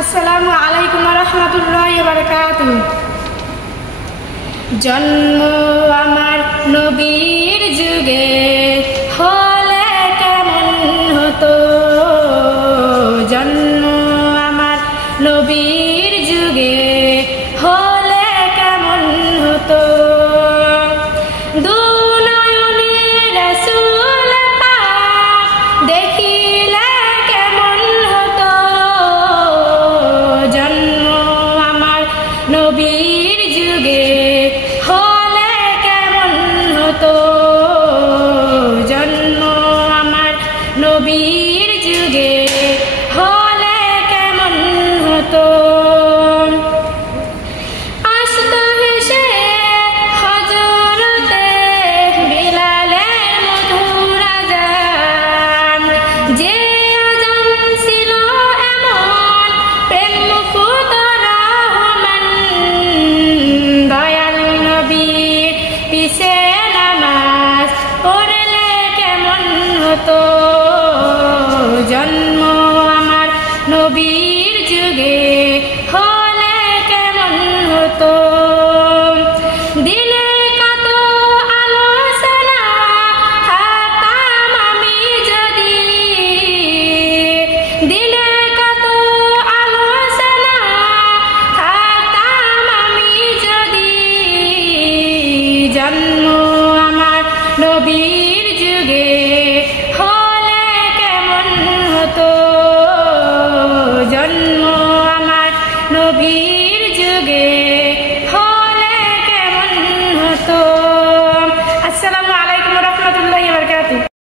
আসসালামু আলাইকুম ওয়া রাহমাতুল্লাহি ওয়া বারাকাতুহু। জন্ম আমার নবীর যুগে হলে কেমন হতো, জন্ম আমার নবীর যুগে হলে কেমন হতো। দুনয়নে রাসূল পাক দেখিলে কেমন হতো, জন্ম আমার নবীর যুগে